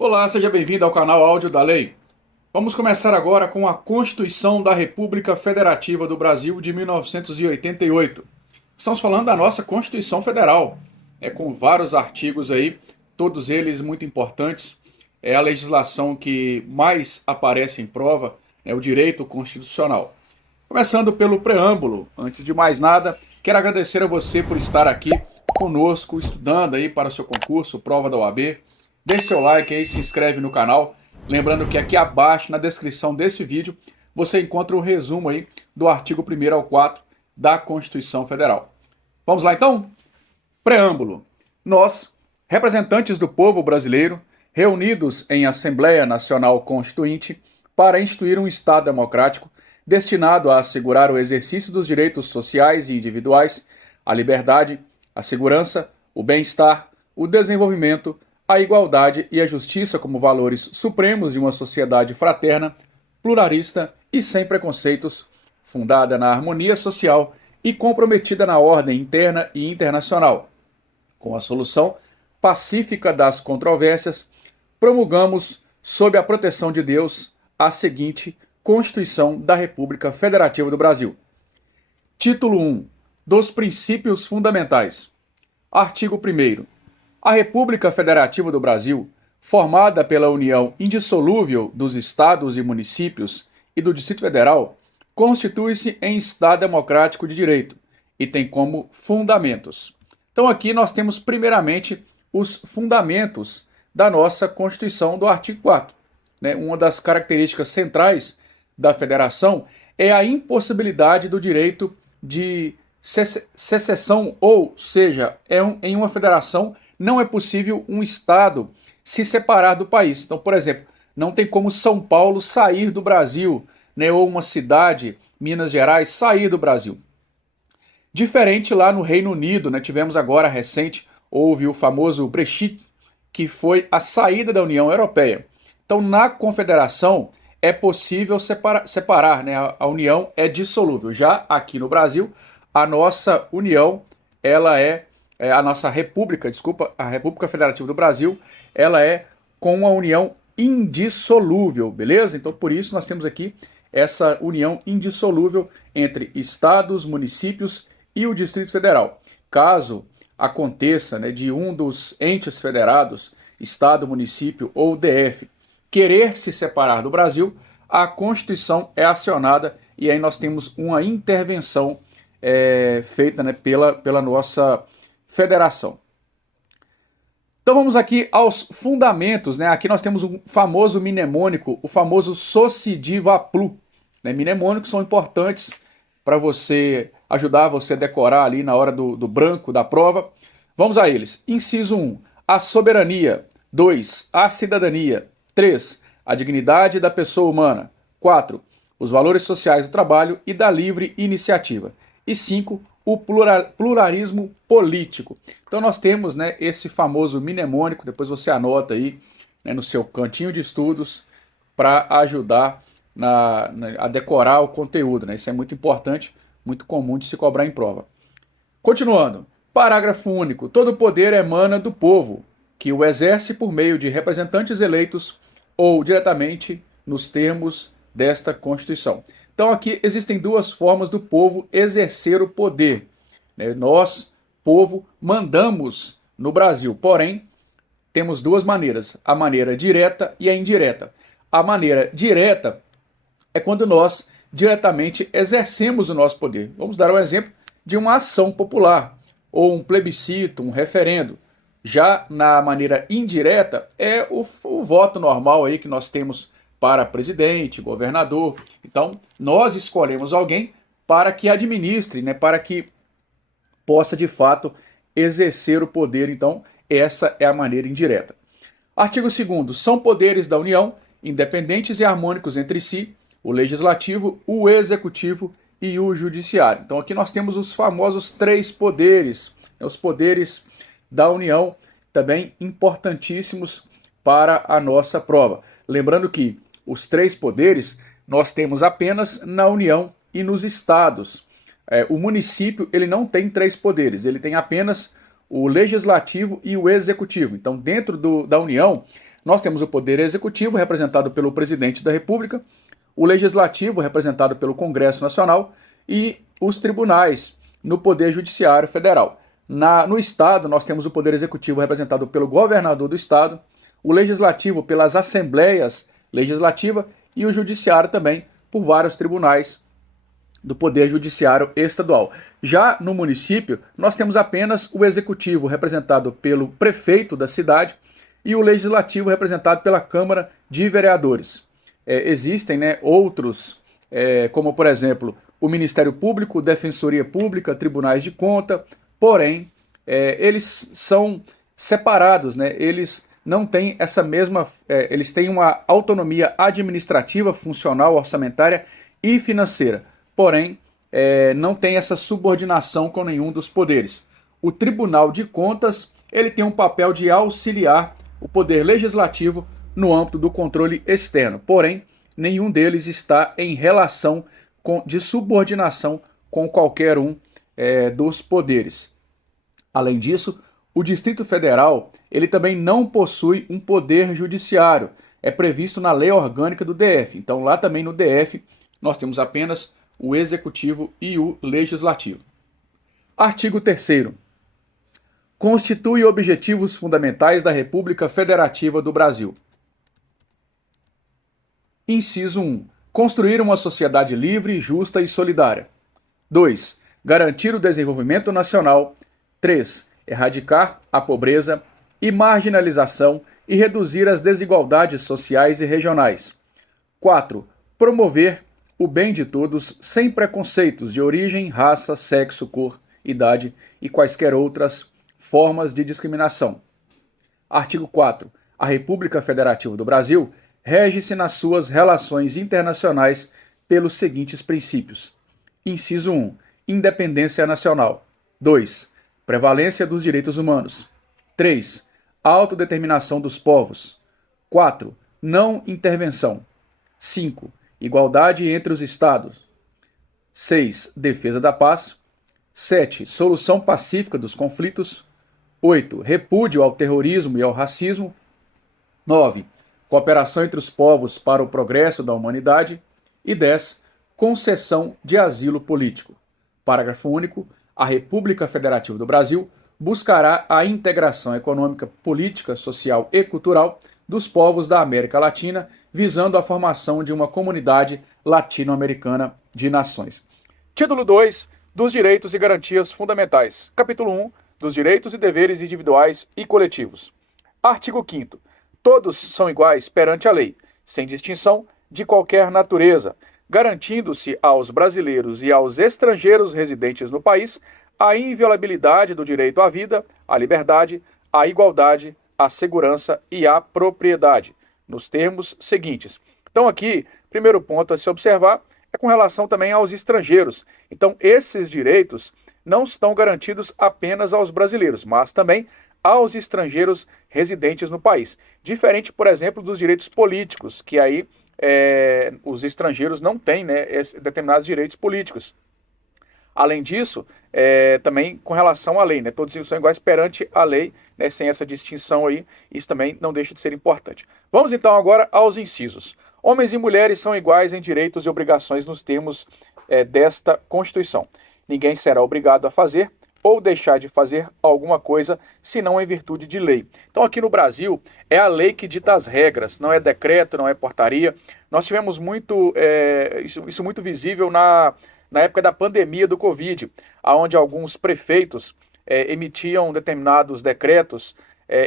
Olá, seja bem-vindo ao canal Áudio da Lei. Vamos começar agora com a Constituição da República Federativa do Brasil de 1988. Estamos falando da nossa Constituição Federal, com vários artigos aí, todos eles muito importantes. É a legislação que mais aparece em prova, é o direito constitucional. Começando pelo preâmbulo, antes de mais nada, quero agradecer a você por estar aqui conosco, estudando aí para o seu concurso, prova da OAB. Deixe seu like aí, se inscreve no canal. Lembrando que aqui abaixo, na descrição desse vídeo, você encontra o resumo aí do artigo 1º ao 4 da Constituição Federal. Vamos lá então? Preâmbulo. Nós, representantes do povo brasileiro, reunidos em Assembleia Nacional Constituinte, para instituir um Estado democrático destinado a assegurar o exercício dos direitos sociais e individuais, a liberdade, a segurança, o bem-estar, o desenvolvimento, a igualdade e a justiça como valores supremos de uma sociedade fraterna, pluralista e sem preconceitos, fundada na harmonia social e comprometida na ordem interna e internacional. Com a solução pacífica das controvérsias, promulgamos, sob a proteção de Deus, a seguinte Constituição da República Federativa do Brasil. Título 1. Dos Princípios Fundamentais. Artigo 1º. A República Federativa do Brasil, formada pela união indissolúvel dos estados e municípios e do Distrito Federal, constitui-se em Estado democrático de direito e tem como fundamentos. Então aqui nós temos primeiramente os fundamentos da nossa Constituição do artigo 4. Uma das características centrais da federação é a impossibilidade do direito de secessão, ou seja, em uma federação não é possível um estado se separar do país. Então, por exemplo, não tem como São Paulo sair do Brasil, ou uma cidade, Minas Gerais, sair do Brasil. Diferente lá no Reino Unido, tivemos agora recente, houve o famoso Brexit, que foi a saída da União Europeia. Então, na Confederação, é possível separar, a União é dissolúvel. Já aqui no Brasil, a nossa União, a nossa República, a República Federativa do Brasil, ela é com uma união indissolúvel, beleza? Então, por isso, nós temos aqui essa união indissolúvel entre estados, municípios e o Distrito Federal. Caso aconteça, de um dos entes federados, estado, município ou DF, querer se separar do Brasil, a Constituição é acionada e aí nós temos uma intervenção feita pela nossa federação. Então vamos aqui aos fundamentos, Aqui nós temos um famoso mnemônico, o famoso Socidivaplu. Mnemônicos são importantes para ajudar você a decorar ali na hora do branco da prova. Vamos a eles. Inciso 1, a soberania. 2, a cidadania. 3, a dignidade da pessoa humana. 4, os valores sociais do trabalho e da livre iniciativa. E 5, o pluralismo político. Então nós temos esse famoso mnemônico, depois você anota aí no seu cantinho de estudos para ajudar a decorar o conteúdo. Isso é muito importante, muito comum de se cobrar em prova. Continuando, parágrafo único. Todo poder emana do povo, que o exerce por meio de representantes eleitos ou diretamente nos termos desta Constituição. Então aqui existem duas formas do povo exercer o poder. Nós, povo, mandamos no Brasil, porém, temos duas maneiras, a maneira direta e a indireta. A maneira direta é quando nós diretamente exercemos o nosso poder. Vamos dar um exemplo de uma ação popular, ou um plebiscito, um referendo. Já na maneira indireta é o voto normal aí que nós temos para presidente, governador. Então, nós escolhemos alguém para que administre, para que possa, de fato, exercer o poder. Então, essa é a maneira indireta. Artigo 2º. São poderes da União, independentes e harmônicos entre si, o legislativo, o executivo e o judiciário. Então, aqui nós temos os famosos 3 poderes, os poderes da União, também importantíssimos para a nossa prova. Lembrando que os 3 poderes nós temos apenas na União e nos estados. O município ele não tem 3 poderes, ele tem apenas o legislativo e o executivo. Então, dentro da União, nós temos o Poder Executivo, representado pelo Presidente da República, o Legislativo, representado pelo Congresso Nacional, e os tribunais no Poder Judiciário Federal. No Estado, nós temos o Poder Executivo representado pelo governador do Estado, o Legislativo pelas Assembleias Legislativas e o Judiciário também por vários tribunais do Poder Judiciário Estadual. Já no município, nós temos apenas o Executivo representado pelo prefeito da cidade e o Legislativo representado pela Câmara de Vereadores. Existem, outros, como por exemplo o Ministério Público, Defensoria Pública, Tribunais de Conta, porém eles são separados, eles não têm essa mesma, eles têm uma autonomia administrativa, funcional, orçamentária e financeira, porém não tem essa subordinação com nenhum dos poderes. O Tribunal de Contas, ele tem um papel de auxiliar o Poder Legislativo no âmbito do controle externo, porém nenhum deles está em relação de subordinação com qualquer um dos poderes. Além disso, o Distrito Federal ele também não possui um poder judiciário, é previsto na lei orgânica do DF. Então lá também no DF nós temos apenas o Executivo e o Legislativo. Artigo 3º. Constitui objetivos fundamentais da República Federativa do Brasil. Inciso 1. Construir uma sociedade livre, justa e solidária. 2. Garantir o desenvolvimento nacional. 3. Erradicar a pobreza e marginalização e reduzir as desigualdades sociais e regionais. 4. Promover o bem de todos sem preconceitos de origem, raça, sexo, cor, idade e quaisquer outras formas de discriminação. Artigo 4. A República Federativa do Brasil rege-se nas suas relações internacionais pelos seguintes princípios. Inciso 1. Independência nacional. 2. Prevalência dos direitos humanos. 3. Autodeterminação dos povos. 4. Não intervenção. 5. Igualdade entre os Estados. 6. Defesa da paz. 7. Solução pacífica dos conflitos. 8. Repúdio ao terrorismo e ao racismo. 9. Cooperação entre os povos para o progresso da humanidade. E 10. Concessão de asilo político. Parágrafo único. A República Federativa do Brasil buscará a integração econômica, política, social e cultural dos povos da América Latina, visando a formação de uma comunidade latino-americana de nações. Título 2. Dos direitos e garantias fundamentais. Capítulo 1. Dos direitos e deveres individuais e coletivos. Artigo 5º. Todos são iguais perante a lei, sem distinção de qualquer natureza, garantindo-se aos brasileiros e aos estrangeiros residentes no país a inviolabilidade do direito à vida, à liberdade, à igualdade, à segurança e à propriedade, nos termos seguintes. Então aqui, primeiro ponto a se observar é com relação também aos estrangeiros. Então esses direitos não estão garantidos apenas aos brasileiros, mas também aos estrangeiros residentes no país. Diferente, por exemplo, dos direitos políticos, que aí os estrangeiros não têm determinados direitos políticos. Além disso, também com relação à lei, todos são iguais perante a lei, sem essa distinção aí, isso também não deixa de ser importante. Vamos então agora aos incisos. Homens e mulheres são iguais em direitos e obrigações nos termos desta Constituição. Ninguém será obrigado a fazer ou deixar de fazer alguma coisa, senão em virtude de lei. Então aqui no Brasil é a lei que dita as regras, não é decreto, não é portaria. Nós tivemos isso muito visível na época da pandemia do Covid, onde alguns prefeitos emitiam determinados decretos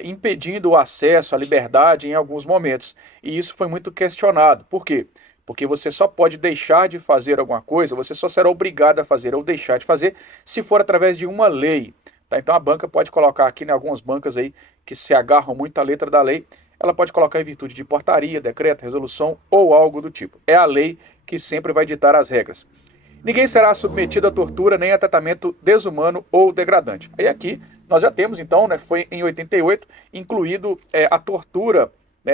impedindo o acesso à liberdade em alguns momentos. E isso foi muito questionado. Por quê? Porque você só pode deixar de fazer alguma coisa, você só será obrigado a fazer ou deixar de fazer se for através de uma lei. Tá? Então a banca pode colocar aqui, algumas bancas aí que se agarram muito à letra da lei, ela pode colocar em virtude de portaria, decreto, resolução ou algo do tipo. É a lei que sempre vai ditar as regras. Ninguém será submetido a tortura nem a tratamento desumano ou degradante. Aí aqui nós já temos então, foi em 88, incluído a tortura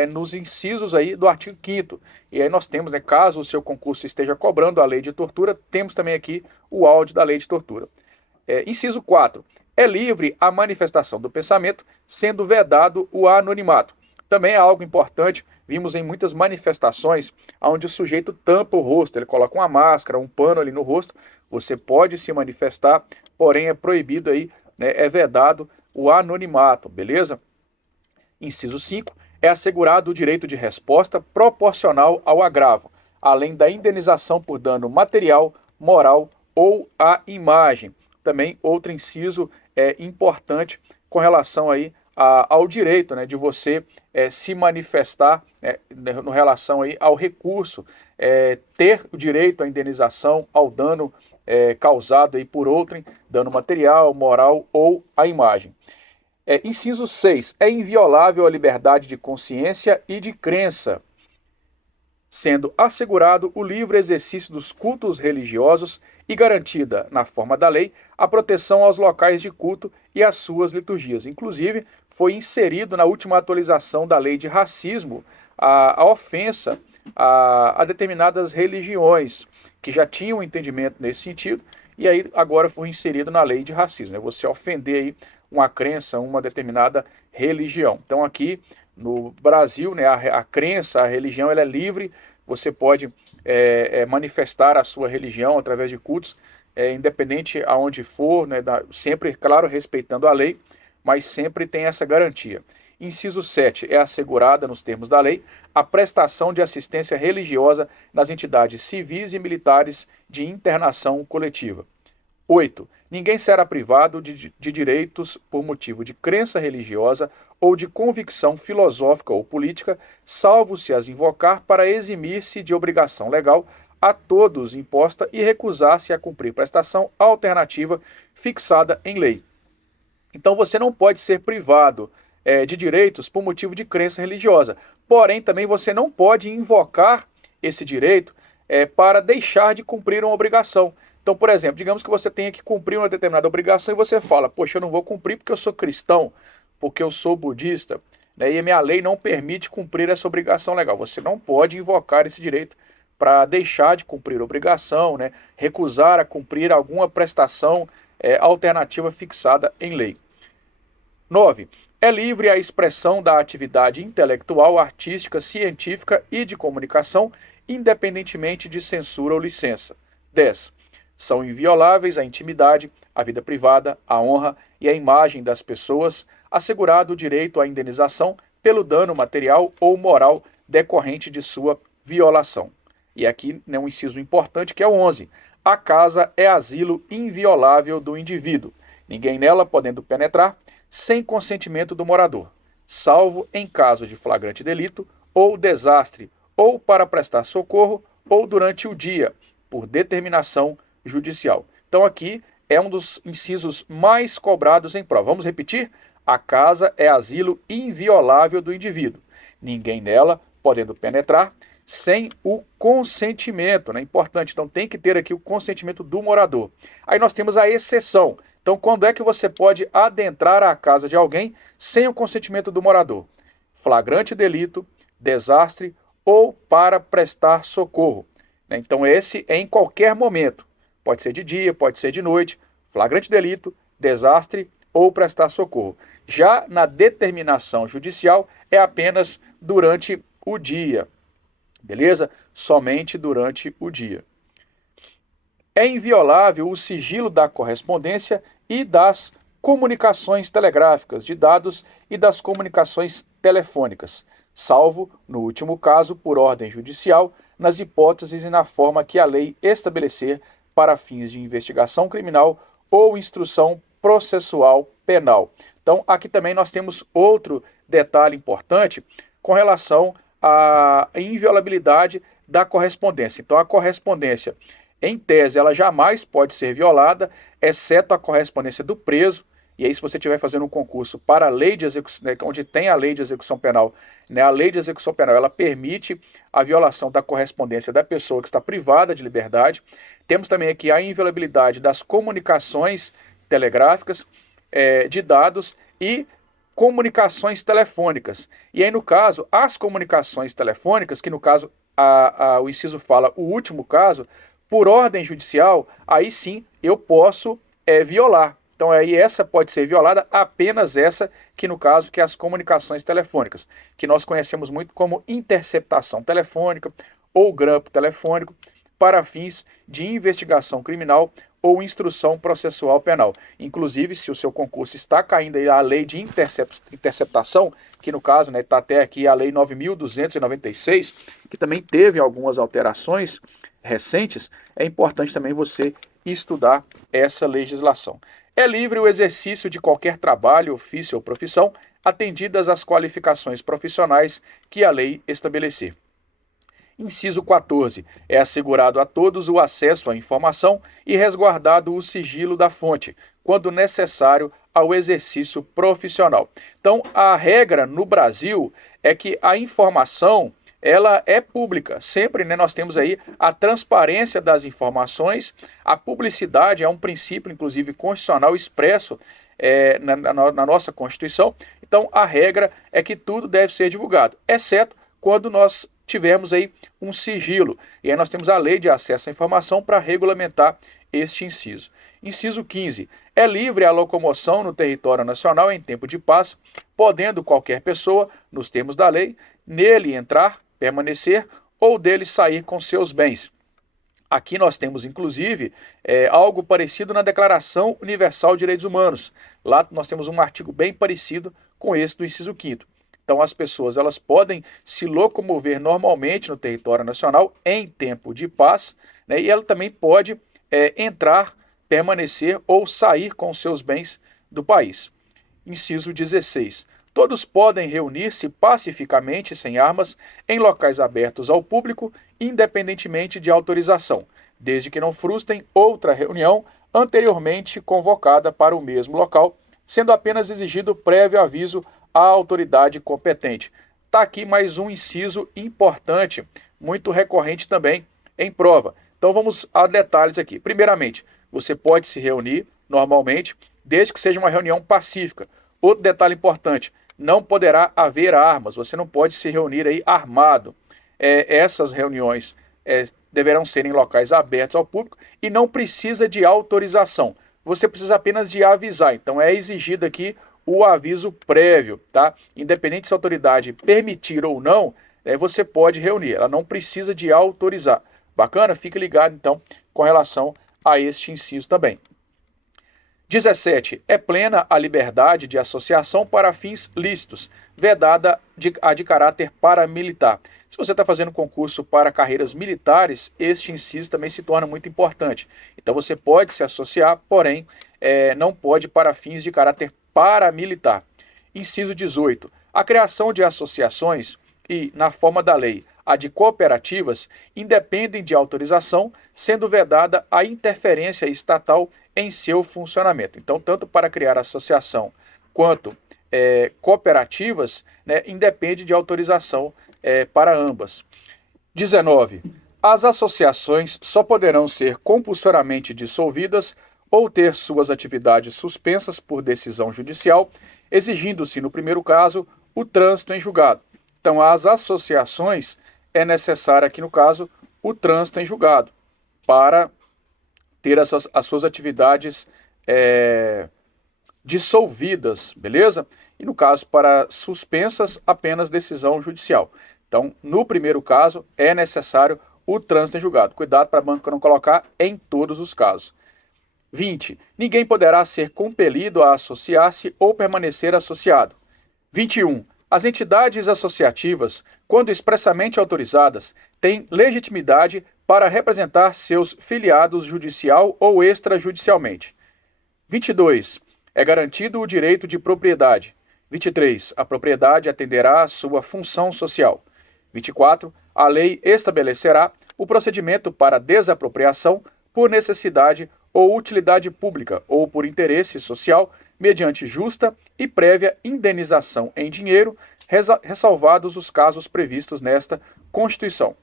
nos incisos aí do artigo 5º. E aí nós temos, caso o seu concurso esteja cobrando a lei de tortura, temos também aqui o áudio da lei de tortura. Inciso 4. É livre a manifestação do pensamento, sendo vedado o anonimato. Também é algo importante, vimos em muitas manifestações onde o sujeito tampa o rosto, ele coloca uma máscara, um pano ali no rosto, você pode se manifestar, porém é proibido aí, né, é vedado o anonimato, beleza? Inciso 5, é assegurado o direito de resposta proporcional ao agravo, além da indenização por dano material, moral ou à imagem. Também outro inciso importante com relação aí ao direito, né, de você se manifestar no relação aí ao recurso, ter o direito à indenização ao dano causado aí por outrem, dano material, moral ou à imagem. Inciso 6. É inviolável a liberdade de consciência e de crença, sendo assegurado o livre exercício dos cultos religiosos e garantida, na forma da lei, a proteção aos locais de culto e às suas liturgias. Inclusive, foi inserido na última atualização da lei de racismo a ofensa a determinadas religiões que já tinham um entendimento nesse sentido, e aí agora foi inserido na lei de racismo. É você ofender aí uma crença, uma determinada religião. Então aqui no Brasil, né, a crença, a religião, ela é livre, você pode manifestar a sua religião através de cultos, independente aonde for, né, sempre, claro, respeitando a lei, mas sempre tem essa garantia. Inciso 7. É assegurada, nos termos da lei, a prestação de assistência religiosa nas entidades civis e militares de internação coletiva. 8. Ninguém será privado de direitos por motivo de crença religiosa ou de convicção filosófica ou política, salvo se as invocar para eximir-se de obrigação legal a todos imposta e recusar-se a cumprir prestação alternativa fixada em lei. Então você não pode ser privado de direitos por motivo de crença religiosa. Porém, também você não pode invocar esse direito para deixar de cumprir uma obrigação. Então, por exemplo, digamos que você tenha que cumprir uma determinada obrigação e você fala, poxa, eu não vou cumprir porque eu sou cristão, porque eu sou budista, né, e a minha lei não permite cumprir essa obrigação legal. Você não pode invocar esse direito para deixar de cumprir a obrigação, né, recusar a cumprir alguma prestação alternativa fixada em lei. 9. É livre a expressão da atividade intelectual, artística, científica e de comunicação, independentemente de censura ou licença. 10. São invioláveis a intimidade, a vida privada, a honra e a imagem das pessoas, assegurado o direito à indenização pelo dano material ou moral decorrente de sua violação. E aqui né, um inciso importante que é o 11. A casa é asilo inviolável do indivíduo, ninguém nela podendo penetrar sem consentimento do morador, salvo em caso de flagrante delito ou desastre, ou para prestar socorro, ou durante o dia, por determinação judicial. Então aqui é um dos incisos mais cobrados em prova. Vamos repetir? A casa é asilo inviolável do indivíduo, ninguém nela podendo penetrar sem o consentimento, né? Importante, então tem que ter aqui o consentimento do morador. Aí nós temos a exceção. Então, quando é que você pode adentrar a casa de alguém sem o consentimento do morador? Flagrante delito, desastre ou para prestar socorro. Então, esse é em qualquer momento. Pode ser de dia, pode ser de noite. Flagrante delito, desastre ou prestar socorro. Já na determinação judicial, é apenas durante o dia. Beleza? Somente durante o dia. É inviolável o sigilo da correspondência e das comunicações telegráficas, de dados e das comunicações telefônicas, salvo, no último caso, por ordem judicial, nas hipóteses e na forma que a lei estabelecer para fins de investigação criminal ou instrução processual penal. Então, aqui também nós temos outro detalhe importante com relação à inviolabilidade da correspondência. Então, a correspondência, em tese, ela jamais pode ser violada, exceto a correspondência do preso. E aí, se você estiver fazendo um concurso para a lei de execução, né, onde tem a lei de execução penal, né, a lei de execução penal ela permite a violação da correspondência da pessoa que está privada de liberdade. Temos também aqui a inviolabilidade das comunicações telegráficas, de dados e comunicações telefônicas. E aí, no caso, as comunicações telefônicas, que no caso o inciso fala o último caso, por ordem judicial, aí sim eu posso violar. Então aí essa pode ser violada, apenas essa que no caso que é as comunicações telefônicas, que nós conhecemos muito como interceptação telefônica ou grampo telefônico para fins de investigação criminal ou instrução processual penal. Inclusive, se o seu concurso está caindo aí a lei de interceptação, que no caso está até aqui a lei 9.296, que também teve algumas alterações recentes, é importante também você estudar essa legislação. É livre o exercício de qualquer trabalho, ofício ou profissão, atendidas as qualificações profissionais que a lei estabelecer. Inciso 14. É assegurado a todos o acesso à informação e resguardado o sigilo da fonte, quando necessário ao exercício profissional. Então, a regra no Brasil é que a informação ela é pública. Sempre, né, nós temos aí a transparência das informações, a publicidade é um princípio, inclusive, constitucional expresso na nossa Constituição. Então, a regra é que tudo deve ser divulgado, exceto quando nós tivermos aí um sigilo. E aí nós temos a lei de acesso à informação para regulamentar este inciso. Inciso 15. É livre a locomoção no território nacional em tempo de paz, podendo qualquer pessoa, nos termos da lei, nele entrar, permanecer ou dele sair com seus bens. Aqui nós temos, inclusive, algo parecido na Declaração Universal de Direitos Humanos. Lá nós temos um artigo bem parecido com esse do inciso 5º. Então, as pessoas elas podem se locomover normalmente no território nacional em tempo de paz, né, e ela também pode entrar, permanecer ou sair com seus bens do país. Inciso 16. Todos podem reunir-se pacificamente, sem armas, em locais abertos ao público, independentemente de autorização, desde que não frustrem outra reunião anteriormente convocada para o mesmo local, sendo apenas exigido prévio aviso à autoridade competente. Está aqui mais um inciso importante, muito recorrente também em prova. Então vamos a detalhes aqui. Primeiramente, você pode se reunir normalmente, desde que seja uma reunião pacífica. Outro detalhe importante, não poderá haver armas, você não pode se reunir aí armado. Essas reuniões deverão ser em locais abertos ao público e não precisa de autorização. Você precisa apenas de avisar. Então é exigido aqui o aviso prévio, tá? Independente se a autoridade permitir ou não, você pode reunir. Ela não precisa de autorizar. Bacana? Fique ligado então com relação a este inciso também. 17. É plena a liberdade de associação para fins lícitos, vedada a de caráter paramilitar. Se você está fazendo concurso para carreiras militares, este inciso também se torna muito importante. Então você pode se associar, porém não pode para fins de caráter paramilitar. Inciso 18. A criação de associações e, na forma da lei, a de cooperativas, independem de autorização, sendo vedada a interferência estatal em seu funcionamento. Então, tanto para criar associação quanto cooperativas, né, independe de autorização para ambas. 19. As associações só poderão ser compulsoriamente dissolvidas ou ter suas atividades suspensas por decisão judicial, exigindo-se, no primeiro caso, o trânsito em julgado. Então, as associações é necessário aqui, no caso, o trânsito em julgado para ter as suas atividades dissolvidas, beleza? E no caso, para suspensas, apenas decisão judicial. Então, no primeiro caso, é necessário o trânsito em julgado. Cuidado para a banca não colocar em todos os casos. 20. Ninguém poderá ser compelido a associar-se ou permanecer associado. 21. As entidades associativas, quando expressamente autorizadas, têm legitimidade para representar seus filiados judicial ou extrajudicialmente. 22. É garantido o direito de propriedade. 23. A propriedade atenderá à sua função social. 24. A lei estabelecerá o procedimento para desapropriação por necessidade ou utilidade pública ou por interesse social, mediante justa e prévia indenização em dinheiro, ressalvados os casos previstos nesta Constituição.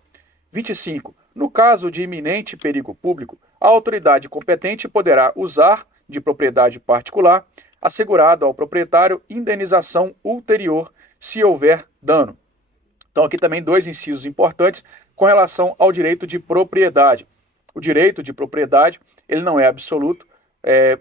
25. No caso de iminente perigo público, a autoridade competente poderá usar de propriedade particular, assegurado ao proprietário indenização ulterior se houver dano. Então aqui também dois incisos importantes com relação ao direito de propriedade. O direito de propriedade, ele não é absoluto,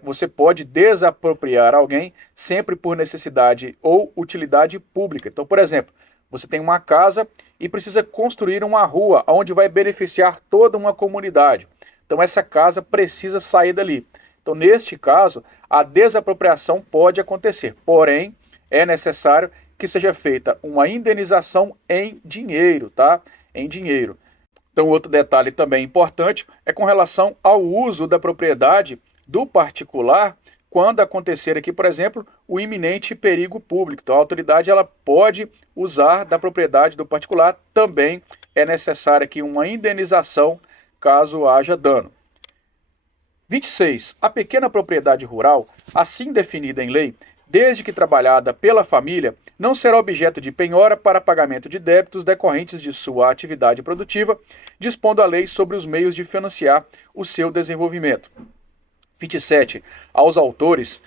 você pode desapropriar alguém sempre por necessidade ou utilidade pública. Então, por exemplo, você tem uma casa e precisa construir uma rua onde vai beneficiar toda uma comunidade. Então, essa casa precisa sair dali. Então, neste caso, a desapropriação pode acontecer, porém, é necessário que seja feita uma indenização em dinheiro, tá? Em dinheiro. Então, outro detalhe também importante é com relação ao uso da propriedade do particular quando acontecer aqui, por exemplo, o iminente perigo público. Então, a autoridade ela pode usar da propriedade do particular, também é necessária aqui uma indenização caso haja dano. 26. A pequena propriedade rural, assim definida em lei, desde que trabalhada pela família, não será objeto de penhora para pagamento de débitos decorrentes de sua atividade produtiva, dispondo a lei sobre os meios de financiar o seu desenvolvimento. 27. Aos autores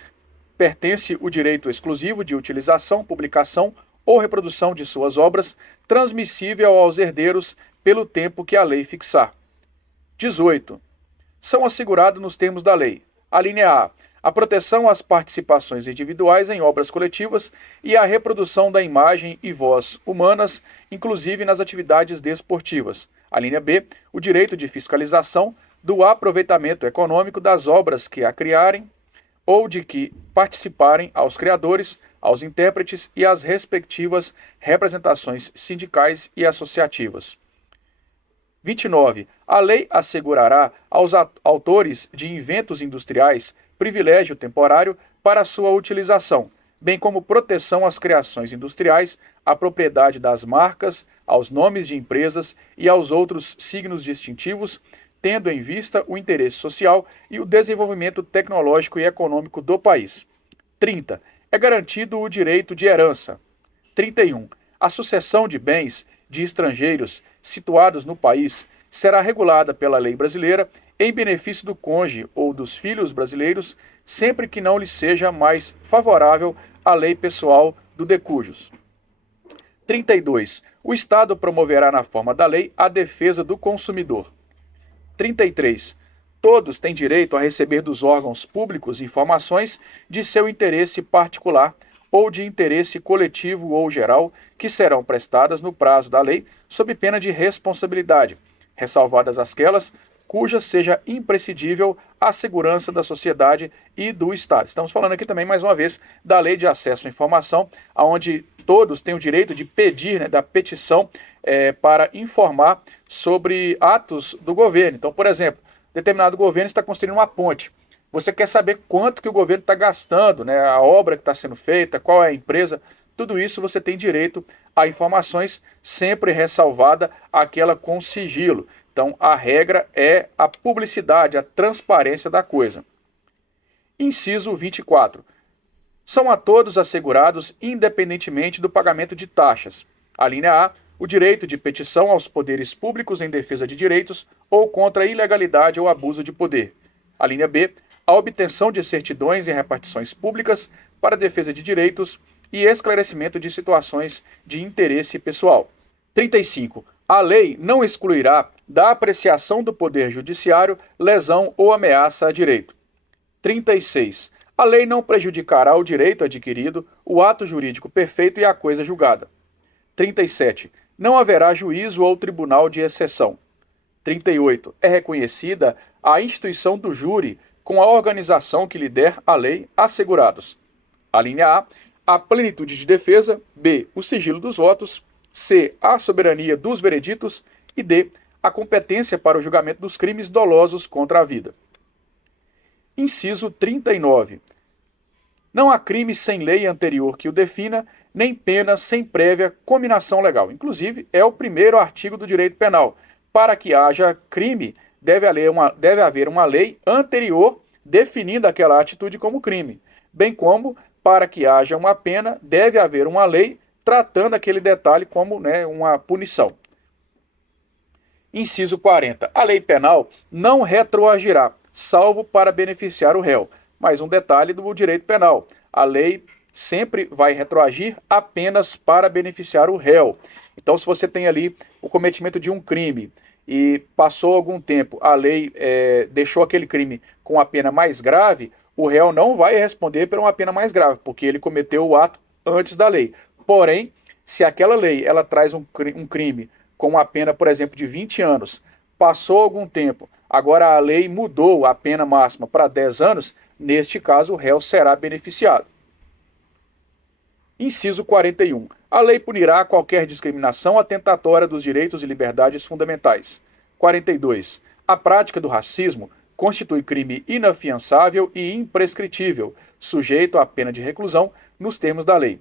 pertence o direito exclusivo de utilização, publicação ou reprodução de suas obras, transmissível aos herdeiros pelo tempo que a lei fixar. 18. São assegurados nos termos da lei: a linha A, a proteção às participações individuais em obras coletivas e a reprodução da imagem e voz humanas, inclusive nas atividades desportivas. A linha B, o direito de fiscalização do aproveitamento econômico das obras que a criarem ou de que participarem aos criadores, aos intérpretes e às respectivas representações sindicais e associativas. 29. A lei assegurará aos autores de inventos industriais privilégio temporário para sua utilização, bem como proteção às criações industriais, à propriedade das marcas, aos nomes de empresas e aos outros signos distintivos, tendo em vista o interesse social e o desenvolvimento tecnológico e econômico do país. 30. É garantido o direito de herança. 31. A sucessão de bens de estrangeiros situados no país será regulada pela lei brasileira em benefício do cônjuge ou dos filhos brasileiros, sempre que não lhe seja mais favorável a lei pessoal do decujus. 32. O Estado promoverá na forma da lei a defesa do consumidor. 33. Todos têm direito a receber dos órgãos públicos informações de seu interesse particular ou de interesse coletivo ou geral, que serão prestadas no prazo da lei, sob pena de responsabilidade, ressalvadas aquelas cuja seja imprescindível a segurança da sociedade e do Estado. Estamos falando aqui também, mais uma vez, da Lei de Acesso à Informação, onde todos têm o direito de pedir, da petição para informar sobre atos do governo. Então, por exemplo, determinado governo está construindo uma ponte. Você quer saber quanto que o governo está gastando, a obra que está sendo feita, qual é a empresa, tudo isso você tem direito a informações, sempre ressalvada aquela com sigilo. Então, a regra é a publicidade, a transparência da coisa. Inciso 24. São a todos assegurados, independentemente do pagamento de taxas. A linha A, o direito de petição aos poderes públicos em defesa de direitos ou contra a ilegalidade ou abuso de poder. A linha B, a obtenção de certidões e repartições públicas para defesa de direitos e esclarecimento de situações de interesse pessoal. 35. A lei não excluirá da apreciação do Poder Judiciário lesão ou ameaça a direito. 36. A lei não prejudicará o direito adquirido, o ato jurídico perfeito e a coisa julgada. 37. Não haverá juízo ou tribunal de exceção. 38. É reconhecida a instituição do júri com a organização que lhe der a lei assegurados. A linha a plenitude de defesa, B, o sigilo dos votos, C, a soberania dos vereditos e D, a competência para o julgamento dos crimes dolosos contra a vida. Inciso 39. Não há crime sem lei anterior que o defina, nem pena sem prévia cominação legal. Inclusive, é o primeiro artigo do direito penal. Para que haja crime, deve haver uma lei anterior definindo aquela atitude como crime, bem como, para que haja uma pena, deve haver uma lei tratando aquele detalhe como uma punição. Inciso 40. A lei penal não retroagirá, salvo para beneficiar o réu. Mais um detalhe do direito penal. A lei sempre vai retroagir apenas para beneficiar o réu. Então, se você tem ali o cometimento de um crime e passou algum tempo, a lei deixou aquele crime com a pena mais grave, o réu não vai responder por uma pena mais grave, porque ele cometeu o ato antes da lei. Porém, se aquela lei ela traz um crime com uma pena, por exemplo, de 20 anos, passou algum tempo, agora a lei mudou a pena máxima para 10 anos, neste caso o réu será beneficiado. Inciso 41. A lei punirá qualquer discriminação atentatória dos direitos e liberdades fundamentais. 42. A prática do racismo constitui crime inafiançável e imprescritível, sujeito à pena de reclusão nos termos da lei.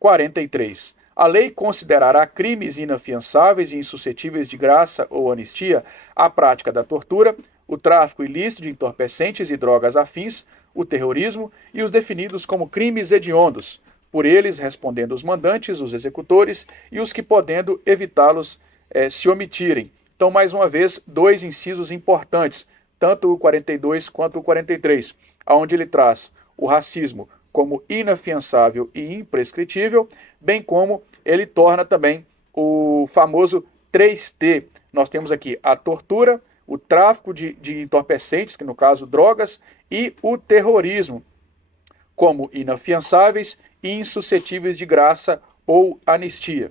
43. A lei considerará crimes inafiançáveis e insuscetíveis de graça ou anistia a prática da tortura, o tráfico ilícito de entorpecentes e drogas afins, o terrorismo e os definidos como crimes hediondos, por eles respondendo os mandantes, os executores e os que podendo evitá-los se omitirem. Então, mais uma vez, dois incisos importantes, tanto o 42 quanto o 43, onde ele traz o racismo como inafiançável e imprescritível, bem como ele torna também o famoso 3T. Nós temos aqui a tortura, o tráfico de entorpecentes, que no caso drogas, e o terrorismo, como inafiançáveis e insuscetíveis de graça ou anistia.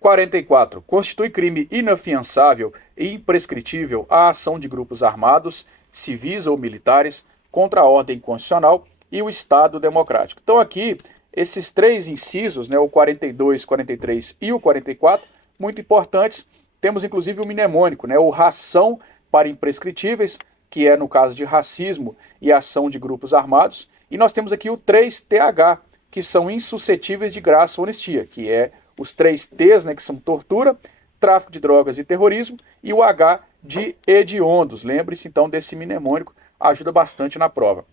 44. Constitui crime inafiançável e imprescritível a ação de grupos armados, civis ou militares, contra a ordem constitucional e o Estado democrático. Então aqui, esses três incisos, o 42, 43 e o 44, muito importantes. Temos inclusive o mnemônico, o ração para imprescritíveis, que é no caso de racismo e ação de grupos armados. E nós temos aqui o 3TH, que são insuscetíveis de graça ou anistia, que é os 3T's, que são tortura, tráfico de drogas e terrorismo, e o H de hediondos. Lembre-se então desse mnemônico, ajuda bastante na prova.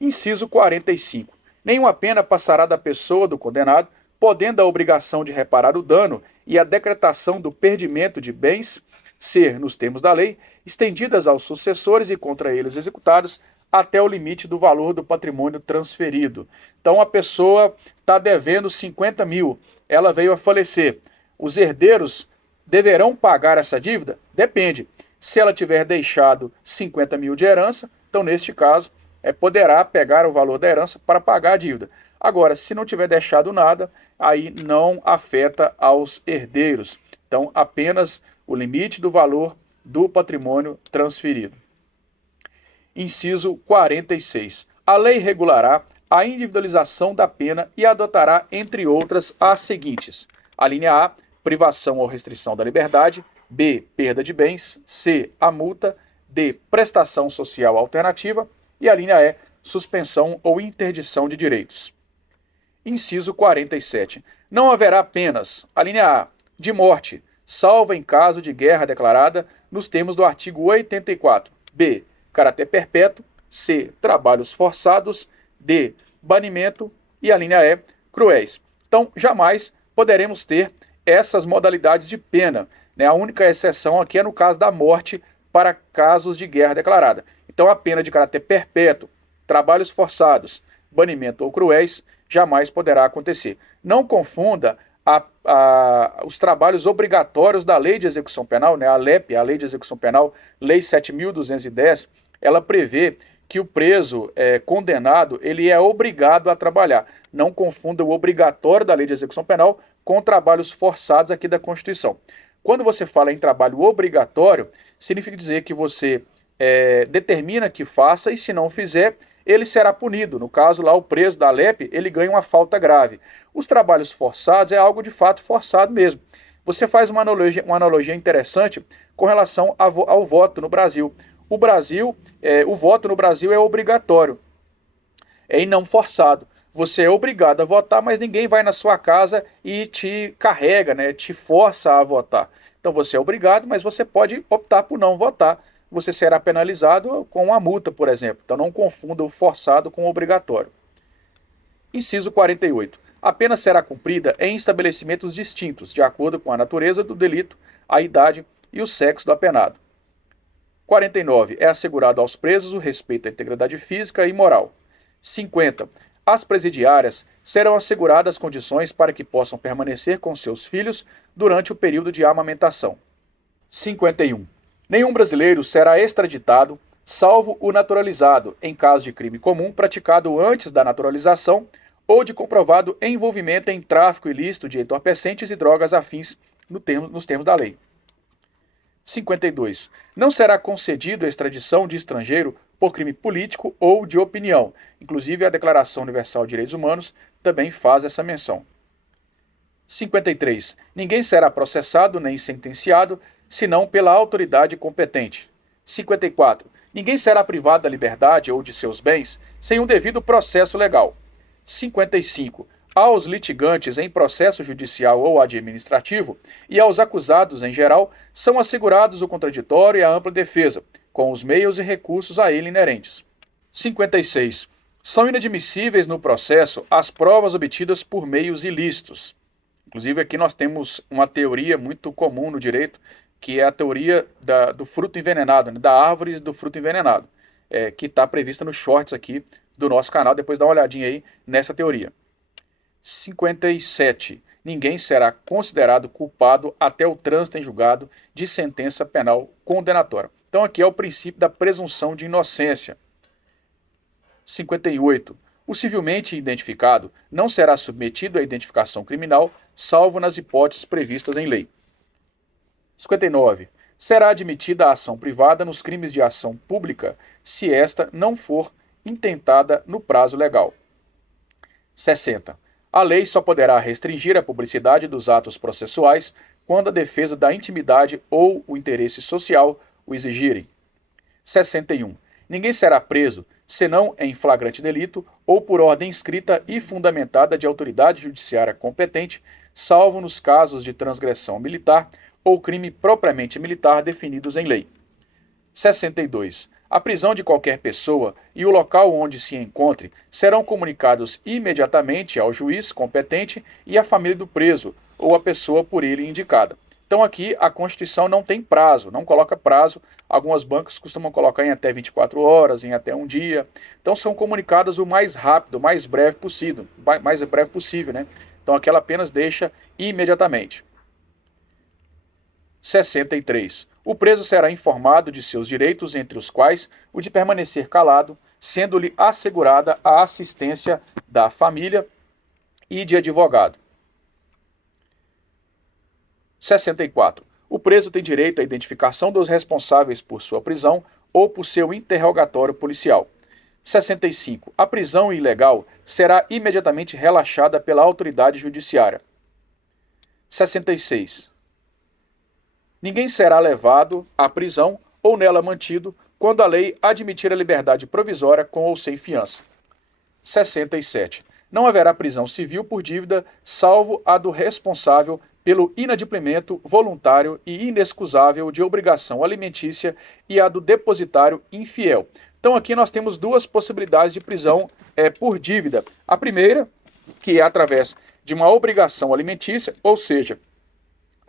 Inciso 45. Nenhuma pena passará da pessoa do condenado, podendo a obrigação de reparar o dano e a decretação do perdimento de bens ser, nos termos da lei, estendidas aos sucessores e contra eles executados até o limite do valor do patrimônio transferido. Então a pessoa está devendo 50 mil, ela veio a falecer. Os herdeiros deverão pagar essa dívida? Depende. Se ela tiver deixado 50 mil de herança, então neste caso poderá pegar o valor da herança para pagar a dívida. Agora, se não tiver deixado nada, aí não afeta aos herdeiros. Então apenas o limite do valor do patrimônio transferido. Inciso 46. A lei regulará a individualização da pena e adotará, entre outras, as seguintes. A linha A, privação ou restrição da liberdade. B, perda de bens. C, a multa. D, prestação social alternativa. E a linha E, suspensão ou interdição de direitos. Inciso 47. Não haverá penas. A linha A, de morte, salvo em caso de guerra declarada, nos termos do artigo 84. B, caráter perpétuo. C, trabalhos forçados. D, banimento. E a linha E, cruéis. Então, jamais poderemos ter essas modalidades de pena. A única exceção aqui é no caso da morte para casos de guerra declarada. Então, a pena de caráter perpétuo, trabalhos forçados, banimento ou cruéis, jamais poderá acontecer. Não confunda os trabalhos obrigatórios da Lei de Execução Penal, a LEP, a Lei de Execução Penal, Lei 7.210, ela prevê que o preso condenado ele é obrigado a trabalhar. Não confunda o obrigatório da Lei de Execução Penal com trabalhos forçados aqui da Constituição. Quando você fala em trabalho obrigatório, significa dizer que você determina que faça e se não fizer, ele será punido. No caso lá, o preso da LEP, ele ganha uma falta grave. Os trabalhos forçados é algo de fato forçado mesmo. Você faz uma analogia interessante com relação ao voto no Brasil. O voto no Brasil é obrigatório e não forçado. Você é obrigado a votar, mas ninguém vai na sua casa e te carrega, te força a votar. Então você é obrigado, mas você pode optar por não votar. Você será penalizado com uma multa, por exemplo. Então não confunda o forçado com o obrigatório. Inciso 48. A pena será cumprida em estabelecimentos distintos, de acordo com a natureza do delito, a idade e o sexo do apenado. 49. É assegurado aos presos o respeito à integridade física e moral. 50. As presidiárias serão asseguradas condições para que possam permanecer com seus filhos durante o período de amamentação. 51. Nenhum brasileiro será extraditado, salvo o naturalizado, em caso de crime comum praticado antes da naturalização ou de comprovado envolvimento em tráfico ilícito de entorpecentes e drogas afins nos termos da lei. 52. Não será concedido a extradição de estrangeiro por crime político ou de opinião. Inclusive, a Declaração Universal de Direitos Humanos também faz essa menção. 53. Ninguém será processado nem sentenciado, senão pela autoridade competente. 54. Ninguém será privado da liberdade ou de seus bens sem um devido processo legal. 55. Aos litigantes em processo judicial ou administrativo e aos acusados em geral são assegurados o contraditório e a ampla defesa, com os meios e recursos a ele inerentes. 56. São inadmissíveis no processo as provas obtidas por meios ilícitos. Inclusive, aqui nós temos uma teoria muito comum no direito, que é a teoria do fruto envenenado, né, da árvore do fruto envenenado, que está prevista nos shorts aqui do nosso canal. Depois dá uma olhadinha aí nessa teoria. 57. Ninguém será considerado culpado até o trânsito em julgado de sentença penal condenatória. Então aqui é o princípio da presunção de inocência. 58. O civilmente identificado não será submetido à identificação criminal, salvo nas hipóteses previstas em lei. 59. Será admitida a ação privada nos crimes de ação pública, se esta não for intentada no prazo legal. 60. A lei só poderá restringir a publicidade dos atos processuais quando a defesa da intimidade ou o interesse social o exigirem. 61. Ninguém será preso, senão em flagrante delito ou por ordem escrita e fundamentada de autoridade judiciária competente, salvo nos casos de transgressão militar ou crime propriamente militar definidos em lei. 62. A prisão de qualquer pessoa e o local onde se encontre serão comunicados imediatamente ao juiz competente e à família do preso ou à pessoa por ele indicada. Então aqui a Constituição não tem prazo, não coloca prazo. Algumas bancas costumam colocar em até 24 horas, em até um dia. Então são comunicadas o mais rápido, o mais breve possível, né? Então aqui ela apenas deixa imediatamente. 63. O preso será informado de seus direitos, entre os quais o de permanecer calado, sendo-lhe assegurada a assistência da família e de advogado. 64. O preso tem direito à identificação dos responsáveis por sua prisão ou por seu interrogatório policial. 65. A prisão ilegal será imediatamente relaxada pela autoridade judiciária. 66. Ninguém será levado à prisão ou nela mantido quando a lei admitir a liberdade provisória com ou sem fiança. 67. Não haverá prisão civil por dívida, salvo a do responsável pelo inadimplemento voluntário e inexcusável de obrigação alimentícia e a do depositário infiel. Então aqui nós temos duas possibilidades de prisão por dívida. A primeira, que é através de uma obrigação alimentícia, ou seja,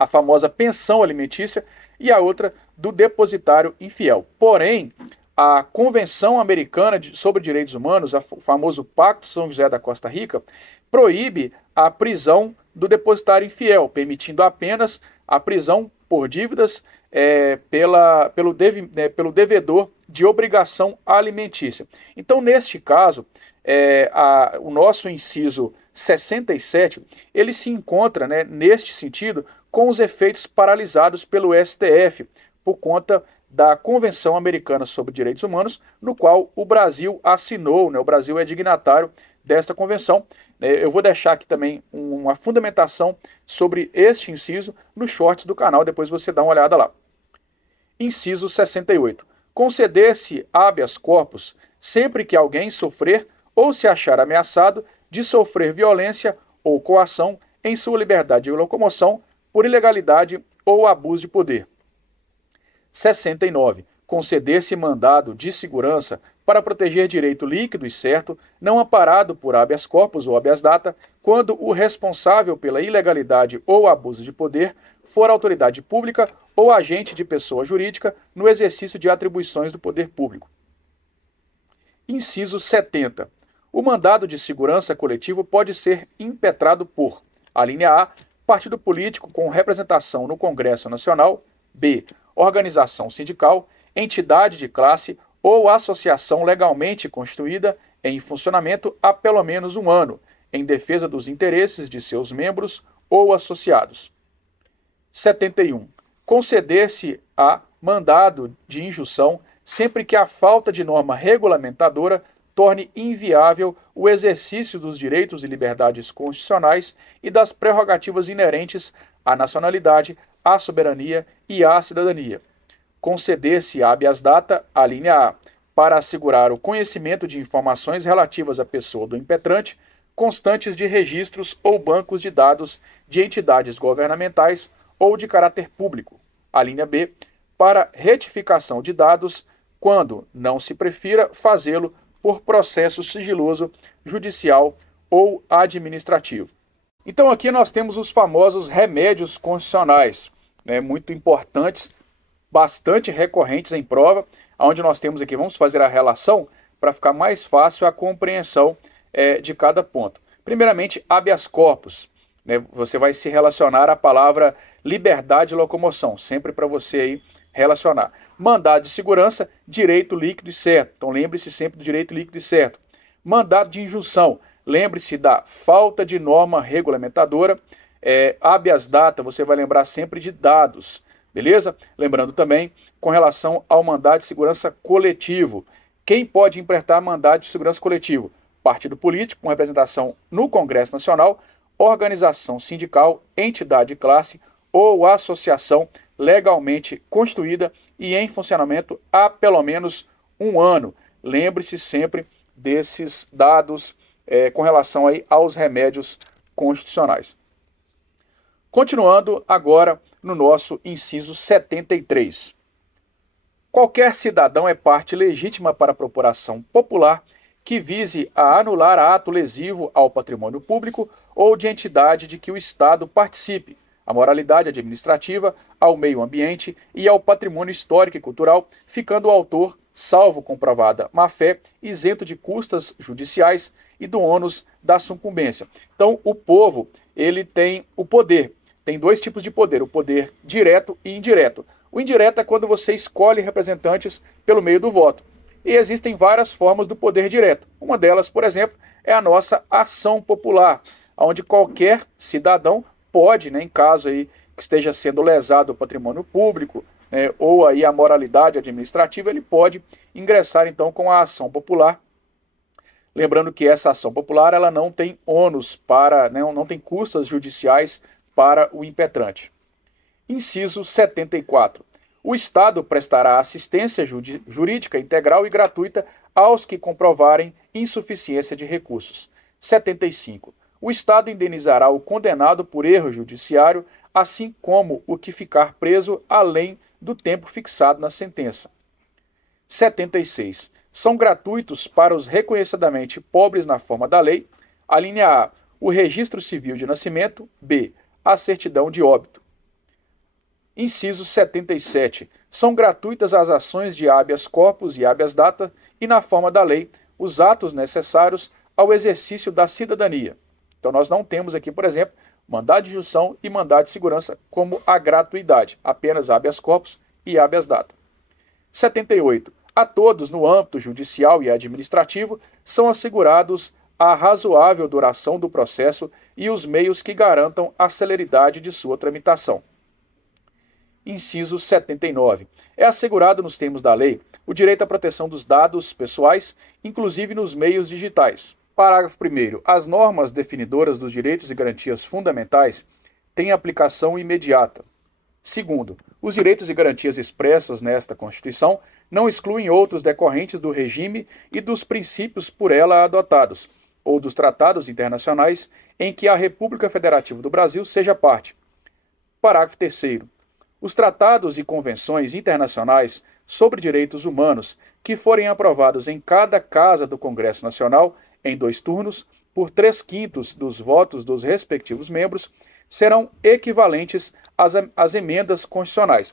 a famosa pensão alimentícia, e a outra do depositário infiel. Porém, a Convenção Americana sobre Direitos Humanos, o famoso Pacto São José da Costa Rica, proíbe a prisão do depositário infiel, permitindo apenas a prisão por dívidas pelo devedor de obrigação alimentícia. Então, neste caso, o nosso inciso 67, ele se encontra, neste sentido, com os efeitos paralisados pelo STF, por conta da Convenção Americana sobre Direitos Humanos, no qual o Brasil assinou, o Brasil é dignatário desta convenção. Eu vou deixar aqui também uma fundamentação sobre este inciso nos shorts do canal, depois você dá uma olhada lá. Inciso 68. Conceder-se habeas corpus sempre que alguém sofrer ou se achar ameaçado de sofrer violência ou coação em sua liberdade de locomoção por ilegalidade ou abuso de poder. 69. Conceder-se mandado de segurança para proteger direito líquido e certo, não amparado por habeas corpus ou habeas data, quando o responsável pela ilegalidade ou abuso de poder for autoridade pública ou agente de pessoa jurídica no exercício de atribuições do poder público. Inciso 70. O mandado de segurança coletivo pode ser impetrado por: a linha A, partido político com representação no Congresso Nacional; B. Organização sindical, entidade de classe ou associação legalmente constituída em funcionamento há pelo menos um ano, em defesa dos interesses de seus membros ou associados. 71. Conceder-se-á mandado de injunção sempre que a falta de norma regulamentadora torne inviável o exercício dos direitos e liberdades constitucionais e das prerrogativas inerentes à nacionalidade, à soberania e à cidadania. Conceder-se habeas data, a linha A, para assegurar o conhecimento de informações relativas à pessoa do impetrante, constantes de registros ou bancos de dados de entidades governamentais ou de caráter público. A linha B, para retificação de dados, quando não se prefira fazê-lo por processo sigiloso, judicial ou administrativo. Então aqui nós temos os famosos remédios constitucionais, muito importantes, bastante recorrentes em prova, onde nós temos aqui, vamos fazer a relação para ficar mais fácil a compreensão de cada ponto. Primeiramente, habeas corpus. Você vai se relacionar à palavra liberdade de locomoção, sempre para você aí relacionar. Mandado de segurança, direito líquido e certo. Então lembre-se sempre do direito líquido e certo. Mandado de injunção, lembre-se da falta de norma regulamentadora. Habeas data, você vai lembrar sempre de dados, beleza? Lembrando também com relação ao mandado de segurança coletivo. Quem pode implementar mandado de segurança coletivo? Partido político com representação no Congresso Nacional, organização sindical, entidade de classe ou associação legalmente constituída e em funcionamento há pelo menos um ano. Lembre-se sempre desses dados com relação aí aos remédios constitucionais. Continuando agora no nosso inciso 73. Qualquer cidadão é parte legítima para a procuração popular que vise a anular ato lesivo ao patrimônio público ou de entidade de que o Estado participe, à moralidade administrativa, ao meio ambiente e ao patrimônio histórico e cultural, ficando o autor, salvo comprovada má-fé, isento de custas judiciais e do ônus da sucumbência. Então, o povo, ele tem o poder. Tem dois tipos de poder, o poder direto e indireto. O indireto é quando você escolhe representantes pelo meio do voto. E existem várias formas do poder direto. Uma delas, por exemplo, é a nossa ação popular, onde qualquer cidadão pode, em caso aí que esteja sendo lesado o patrimônio público, ou aí a moralidade administrativa, ele pode ingressar então com a ação popular. Lembrando que essa ação popular ela não tem ônus para, não tem custas judiciais para o impetrante. Inciso 74. O Estado prestará assistência jurídica integral e gratuita aos que comprovarem insuficiência de recursos. 75. O Estado indenizará o condenado por erro judiciário, assim como o que ficar preso além do tempo fixado na sentença. 76. São gratuitos para os reconhecidamente pobres na forma da lei, a linha A, o registro civil de nascimento, B, a certidão de óbito. Inciso 77. São gratuitas as ações de habeas corpus e habeas data e, na forma da lei, os atos necessários ao exercício da cidadania. Então, nós não temos aqui, por exemplo, mandado de injunção e mandado de segurança como a gratuidade, apenas habeas corpus e habeas data. 78. A todos, no âmbito judicial e administrativo, são assegurados a razoável duração do processo e os meios que garantam a celeridade de sua tramitação. Inciso 79. É assegurado nos termos da lei o direito à proteção dos dados pessoais, inclusive nos meios digitais. Parágrafo 1º. As normas definidoras dos direitos e garantias fundamentais têm aplicação imediata. Segundo, os direitos e garantias expressos nesta Constituição não excluem outros decorrentes do regime e dos princípios por ela adotados, ou dos tratados internacionais em que a República Federativa do Brasil seja parte. Parágrafo 3º. Os tratados e convenções internacionais sobre direitos humanos que forem aprovados em cada casa do Congresso Nacional, em 2 turnos, por 3/5 dos votos dos respectivos membros, serão equivalentes às emendas constitucionais.